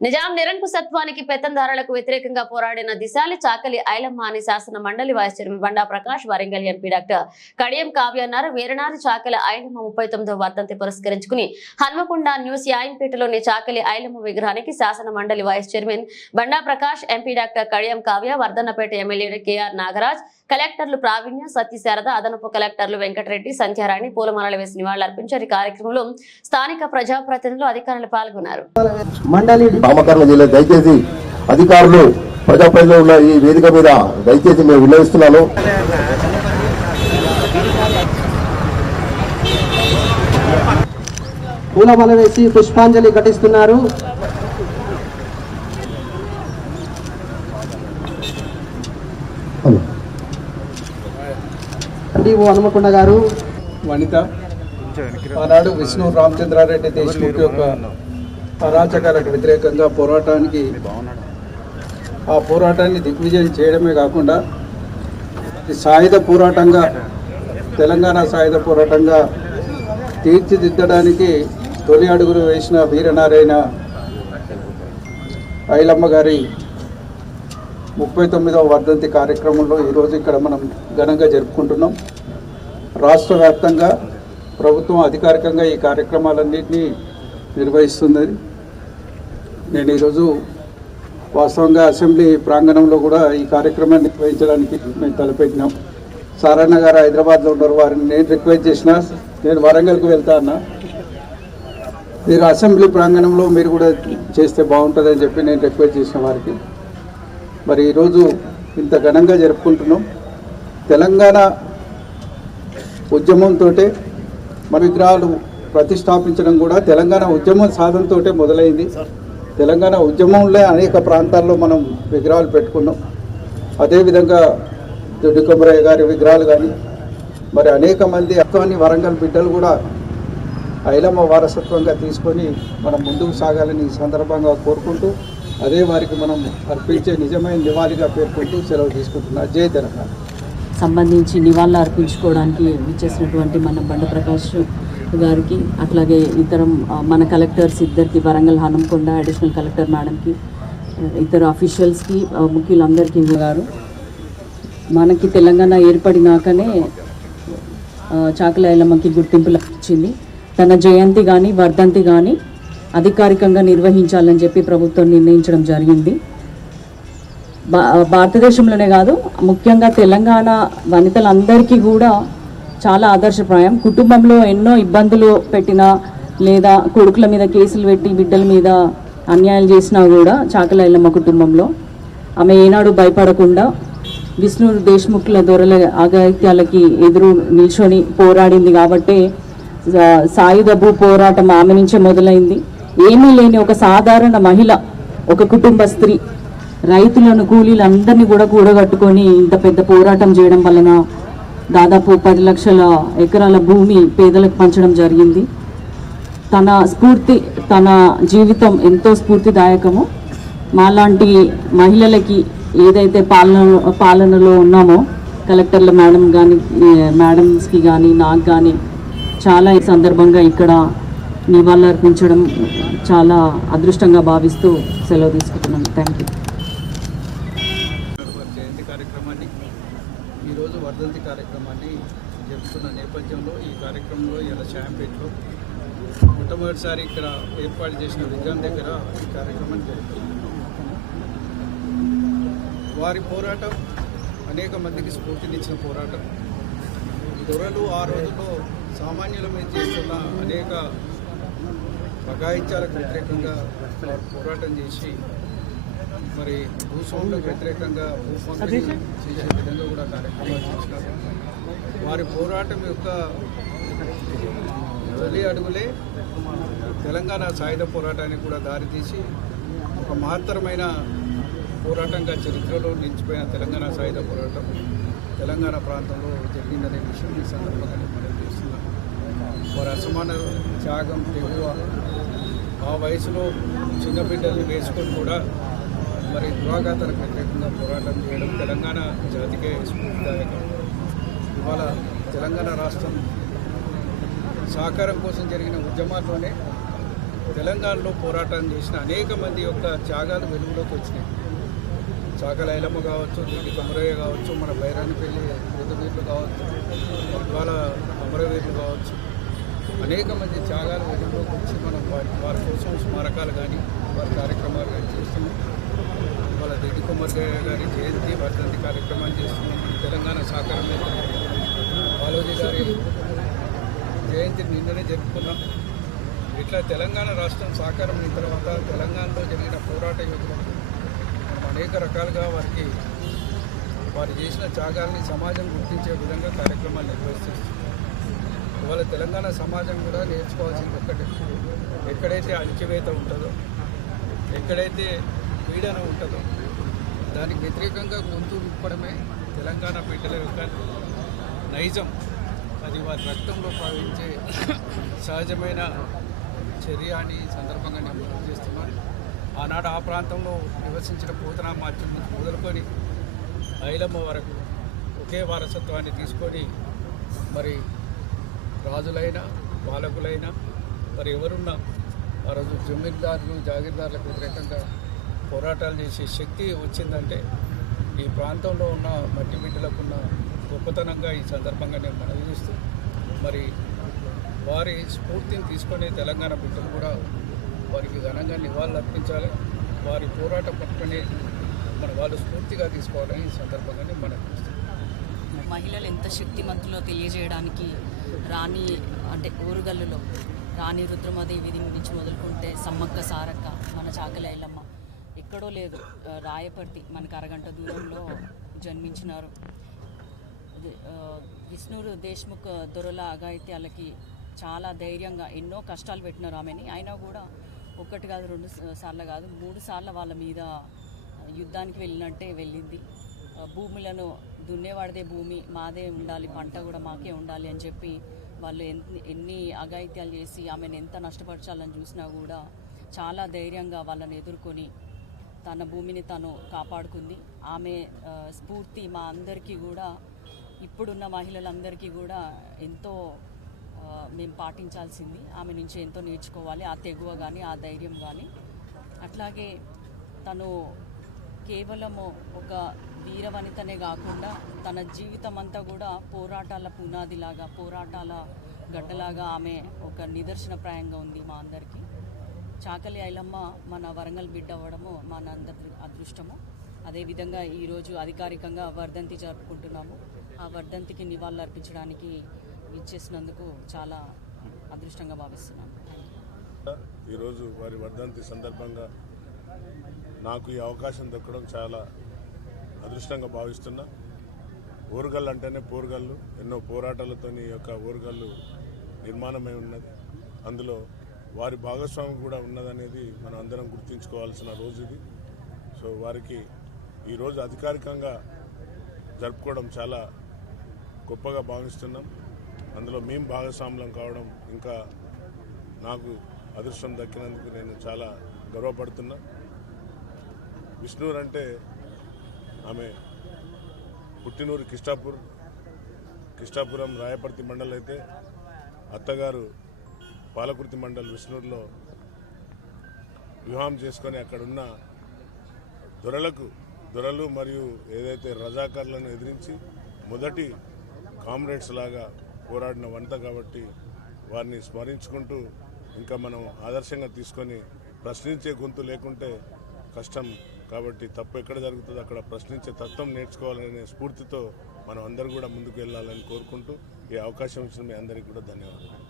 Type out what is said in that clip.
నిజాం నిరంకుశత్వానికి పెత్తందారులకు వ్యతిరేకంగా పోరాడిన దిశాలి చాకలి ఐలమ్మ అని శాసన మండలి vice chairman Banda Prakash Warangal MP doctor Kadiyam Kavya అన్నారు. వీరనారి చాకలి ఐలమ్మ ముప్పై తొమ్మిదో వర్ధంతి పురస్కరించుకుని హన్మకొండ న్యూస్ యాయింపేటలోని చాకలి ఐలమ్మ విగ్రహానికి శాసన మండలి vice chairman Banda Prakash MP doctor Kadiyam Kavya Wardhannapet MLA KR Nagaraj కలెక్టర్లు ప్రావీణ్య సత్యశారద అదనపు కలెక్టర్లు వెంకటరెడ్డి సంధ్యారాణి పూలమాలలు వేసి నివాళులర్పించారు ఈ కార్యక్రమంలో స్థానిక ప్రజాప్రతినిధులు అధికారులు పాల్గొన్నారు. దయచేసి అధికారులు ప్రజాప్రతినిధులు ఉన్న ఈ వేదిక మీద దయచేసి మేము విన్నవిస్తున్నాను. పూలమాల వేసి పుష్పాంజలి ఘటిస్తున్నారు. డిఓ హనుమకొండ గారు. వనిత. ఆనాడు విష్ణు రామచంద్రారెడ్డి దేశముఖి యొక్క అరాచకాలకు వ్యతిరేకంగా పోరాటానికి ఆ పోరాటాన్ని దిగ్విజయం చేయడమే కాకుండా ఈ సాయుధ పోరాటంగా తెలంగాణ సాయుధ పోరాటంగా తీర్చిదిద్దడానికి తొలి అడుగులు వేసిన వీరనారాయణ ఐలమ్మ గారి ముప్పై తొమ్మిదవ వర్ధంతి కార్యక్రమంలో ఈరోజు ఇక్కడ మనం ఘనంగా జరుపుకుంటున్నాం. రాష్ట్ర వ్యాప్తంగా ప్రభుత్వం అధికారికంగా ఈ కార్యక్రమాలన్నింటినీ నిర్వహిస్తుంది. నేను ఈరోజు వాస్తవంగా అసెంబ్లీ ప్రాంగణంలో కూడా ఈ కార్యక్రమాన్ని నిర్వహించడానికి మేము తలపెట్టినాం. సారాయణ గారు హైదరాబాద్లో ఉన్నారు. వారిని నేను రిక్వెస్ట్ చేసిన నేను వరంగల్కి వెళ్తా అన్నా. మీరు అసెంబ్లీ ప్రాంగణంలో మీరు కూడా చేస్తే బాగుంటుందని చెప్పి నేను రిక్వెస్ట్ చేసిన వారికి. మరి ఈరోజు ఇంత ఘనంగా జరుపుకుంటున్నాం. తెలంగాణ ఉద్యమంతో మన విగ్రహాలు ప్రతిష్టాపించడం కూడా తెలంగాణ ఉద్యమం సాధనతో మొదలైంది. తెలంగాణ ఉద్యమంలో అనేక ప్రాంతాల్లో మనం విగ్రహాలు పెట్టుకున్నాం. అదేవిధంగా దొడ్డి కొమరయ్య గారి విగ్రహాలు కానీ మరి అనేక మంది అక్కని వరంగల్ బిడ్డలు కూడా ఐలమ్మ వారసత్వంగా తీసుకొని మనం ముందుకు సాగాలని ఈ సందర్భంగా కోరుకుంటూ అదే వారికి మనం అర్పించే నిజమైన నివాళిగా పేర్కొంటూ సెలవు తీసుకుంటున్నా. జై తెలంగాణ. సంబంధించి నివాళులు అర్పించుకోవడానికి ఇచ్చేసినటువంటి మన బండ ప్రకాష్ గారికి అట్లాగే ఇతరం మన కలెక్టర్స్ ఇద్దరికి వరంగల్ హనంకొండ అడిషనల్ కలెక్టర్ మేడంకి ఇతర అఫీషియల్స్కి ముఖ్యులందరికీ గారు మనకి తెలంగాణ ఏర్పడినాకనే ఆ, గుర్తింపు లభించింది తన జయంతి కానీ వర్ధంతి కానీ అధికారికంగా నిర్వహించాలని చెప్పి ప్రభుత్వం నిర్ణయించడం జరిగింది. భా- భారతదేశంలోనే కాదు ముఖ్యంగా తెలంగాణ వనితలందరికీ కూడా చాలా ఆదర్శప్రాయం. కుటుంబంలో ఎన్నో ఇబ్బందులు పెట్టినా లేదా కొడుకుల మీద కేసులు పెట్టి బిడ్డల మీద అన్యాయాలు చేసినా కూడా చాకలైలమ్మ కుటుంబంలో. ఆమె ఏనాడు భయపడకుండా విష్ణు దేశ్ముఖ్ల దొరల అగత్యాలకి ఎదురు నిల్చొని పోరాడింది కాబట్టే సా- సాయుధ భూ పోరాటం ఆమె నుంచే మొదలైంది. ఏమీ లేని ఒక సాధారణ మహిళ ఒక కుటుంబ స్త్రీ రైతులను కూలీలందరినీ కూడా కూడగట్టుకొని ఇంత పెద్ద పోరాటం చేయడం వలన దాదాపు పది లక్షల ఎకరాల భూమి పేదలకు పంచడం జరిగింది. తన స్ఫూర్తి తన జీవితం ఎంతో స్ఫూర్తిదాయకము. మాలాంటి మహిళలకి ఏదైతే పాలన పాలనలో ఉన్నామో కలెక్టర్ల మేడం కానీ మేడమ్స్కి కానీ నాకు కానీ చాలా ఈ సందర్భంగా ఇక్కడ నివాళులు అర్పించడం చాలా అదృష్టంగా భావిస్తూ సెలవు తీసుకుంటున్నాను థ్యాంక్ యూ జయంతి కార్యక్రమాన్ని ఈరోజు వర్ధంతి కార్యక్రమాన్ని జరుపుతున్న నేపథ్యంలో ఈ కార్యక్రమంలో ఇలా శాంపేట్లో మొట్టమొదటిసారి ఇక్కడ ఏర్పాటు చేసిన విజయం దగ్గర ఈ కార్యక్రమాన్ని జరుగుతుంది వారి పోరాటం అనేక మందికి స్ఫూర్తినిచ్చిన పోరాటం. దొరలు ఆ రోజుల్లో సామాన్యుల మీద చేస్తున్న అనేక అఘాయిత్యాలకు వ్యతిరేకంగా పోరాటం చేసి మరి భూస్వాములకు వ్యతిరేకంగా భూస్వాములు చేసే విధంగా కూడా కార్యక్రమాలు చేసినారు వారి పోరాటం యొక్క తొలి అడుగులే తెలంగాణ సాయుధ పోరాటానికి కూడా దారితీసి ఒక మహత్తరమైన పోరాటంగా చరిత్రలో నిలిచిపోయిన తెలంగాణ సాయుధ పోరాటం తెలంగాణ ప్రాంతంలో జరిగిందనే విషయం ఈ సందర్భంగా నేను మనం చేస్తున్నాను. వారి అసమాన త్యాగం తెగువ. ఆ వయసులో చిన్న బిడ్డల్ని వేసుకొని కూడా మరి దురాఘాతాలకు వ్యతిరేకంగా పోరాటం చేయడం తెలంగాణ జాతికే స్ఫూర్తిదాయకం. ఇవాళ తెలంగాణ రాష్ట్రం సహకారం కోసం జరిగిన ఉద్యమాల్లోనే తెలంగాణలో పోరాటం చేసిన అనేక మంది యొక్క త్యాగాలు వెలుగులోకి వచ్చినాయి. చాకల ఐలమ్మ కావచ్చు నీటి కొమరయ్య కావచ్చు మన బైరానిపల్లి మృతవీరులు కావచ్చు ఇవాళ అమరవీరులు కావచ్చు అనేక మంది త్యాగాలు వెలుగులోకి వచ్చి మనం వారి వారి కోసం స్మారకాలు కానీ వారి కార్యక్రమాలు కానీ చేస్తున్నాం. వాళ్ళ రెడ్డి కుమార్ గారి జయంతి వర్ధంతి కార్యక్రమాలు చేస్తున్నాం. తెలంగాణ సహకారం బాలోజీ గారి జయంతిని నిన్ననే జరుపుకున్నాం. ఇట్లా తెలంగాణ రాష్ట్రం సహకారం అయిన తర్వాత తెలంగాణలో జరిగిన పోరాట యోధులకు మనం అనేక రకాలుగా వారికి వారు చేసిన త్యాగాల్ని సమాజం గుర్తించే విధంగా కార్యక్రమాలు నిర్వహిస్తున్నాం ఇవాళ తెలంగాణ సమాజం కూడా నేర్చుకోవాల్సింది ఒక్కటే. ఎక్కడైతే అణచివేత ఉంటుందో ఎక్కడైతే పీడన ఉంటుందో దానికి వ్యతిరేకంగా గొంతు విప్పడమే తెలంగాణ బిడ్డల యొక్క నైజం. అది వారి రక్తంలో భావించే సహజమైన చర్య అని సందర్భంగా నేను గుర్తు చేస్తున్నాను. ఆనాడు ఆ ప్రాంతంలో నివసించిన పోతనా మార్చం మొదలుకొని ఐలమ్మ వరకు ఒకే వారసత్వాన్ని తీసుకొని మరి రాజులైనా పాలకులైనా మరి ఎవరున్నా ఆ రోజు జమీందారులు జాగీర్దారులకు వ్యతిరేకంగా పోరాటాలు చేసే శక్తి వచ్చిందంటే ఈ ప్రాంతంలో ఉన్న మట్టి బిడ్డలకు ఉన్న గొప్పతనంగా ఈ సందర్భంగా నేను మనవి చేస్తూ మరి వారి స్ఫూర్తిని తీసుకొని తెలంగాణ బిడ్డలు కూడా వారికి ఘనంగా నివాళులు అర్పించాలి. వారి పోరాటం పట్టుకొని మన వాళ్ళు స్ఫూర్తిగా తీసుకోవాలని ఈ సందర్భంగా నేను మనవి చేస్తున్నాను మహిళలు ఎంత శక్తిమంతులో తెలియజేయడానికి రాణి అంటే ఊరుగల్లులో రాణి రుద్రమదేవి నుంచి మొదలుకుంటే సమ్మక్క సారక్క మన చాకలి ఐలమ్మ ఎక్కడో లేదు. రాయపర్తి మనకు అరగంట దూరంలో జన్మించినారు. విష్ణురు దేశ్ముఖ్ దొరల అగాయిత్యాలకి చాలా ధైర్యంగా ఎన్నో కష్టాలు పెట్టినారు ఆమెని. అయినా కూడా ఒకటి కాదు రెండు సార్లు కాదు మూడు సార్లు వాళ్ళ మీద యుద్ధానికి వెళ్ళినట్టే వెళ్ళింది. భూములను దున్నేవాడిదే భూమి మాదే ఉండాలి పంట కూడా మాకే ఉండాలి అని చెప్పి వాళ్ళు ఎన్ని ఎన్ని అఘాయిత్యాలు చేసి ఆమెను ఎంత నష్టపరచాలని చూసినా కూడా చాలా ధైర్యంగా వాళ్ళని ఎదుర్కొని తన భూమిని తను కాపాడుకుంది. ఆమె స్ఫూర్తి మా అందరికీ కూడా ఇప్పుడున్న మహిళలందరికీ కూడా ఎంతో మేము పాటించాల్సింది. ఆమె నుంచి ఎంతో నేర్చుకోవాలి. ఆ తెగువ కానీ ఆ ధైర్యం కానీ అట్లాగే తను కేవలము ఒక వీరవనితనే కాకుండా తన జీవితం అంతా కూడా పోరాటాల పునాదిలాగా పోరాటాల గడ్డలాగా ఆమె ఒక నిదర్శనప్రాయంగా ఉంది మా అందరికీ. చాకలి ఐలమ్మ మన వరంగల్ బిడ్డ అవ్వడము మన అందరి అదృష్టము అదేవిధంగా ఈరోజు అధికారికంగా వర్ధంతి జరుపుకుంటున్నాము. ఆ వర్ధంతికి నివాళులు అర్పించడానికి ఇచ్చేసినందుకు చాలా అదృష్టంగా భావిస్తున్నాను. ఈరోజు వారి వర్ధంతి సందర్భంగా నాకు ఈ అవకాశం దక్కడం చాలా అదృష్టంగా భావిస్తున్నా. ఊరుగల్లు అంటేనే పోరుగల్లు. ఎన్నో పోరాటాలతో ఈ యొక్క ఊరుగల్లు నిర్మాణమై ఉన్నది. అందులో వారి భాగస్వామి కూడా ఉన్నదనేది మనం అందరం గుర్తుంచుకోవాల్సిన రోజు ఇది. సో వారికి ఈరోజు అధికారికంగా జరుపుకోవడం చాలా గొప్పగా భావిస్తున్నాం. అందులో మేము భాగస్వాములం కావడం ఇంకా నాకు అదృష్టం దక్కినందుకు నేను చాలా గర్వపడుతున్నా. విష్ణూర్ అంటే ఆమె పుట్టినూరు కిష్టాపూర్ కిష్టాపురం రాయపర్తి మండల్ అయితే అత్తగారు పాలకుర్తి మండల్ విష్ణూరులో వివాహం చేసుకొని అక్కడున్న దొరలకు దొరలు మరియు ఏదైతే రజాకర్లను ఎదిరించి మొదటి కామ్రేడ్స్ లాగా పోరాడిన వంట కాబట్టి వారిని స్మరించుకుంటూ ఇంకా మనం ఆదర్శంగా తీసుకొని ప్రశ్నించే గొంతు లేకుంటే కష్టం కాబట్టి తప్పు ఎక్కడ జరుగుతుందో అక్కడ ప్రశ్నించే తత్వం నేర్చుకోవాలనే స్ఫూర్తితో మనం అందరూ కూడా ముందుకు వెళ్ళాలని కోరుకుంటూ ఈ అవకాశం ఇచ్చిన మీ అందరికీ కూడా ధన్యవాదాలు.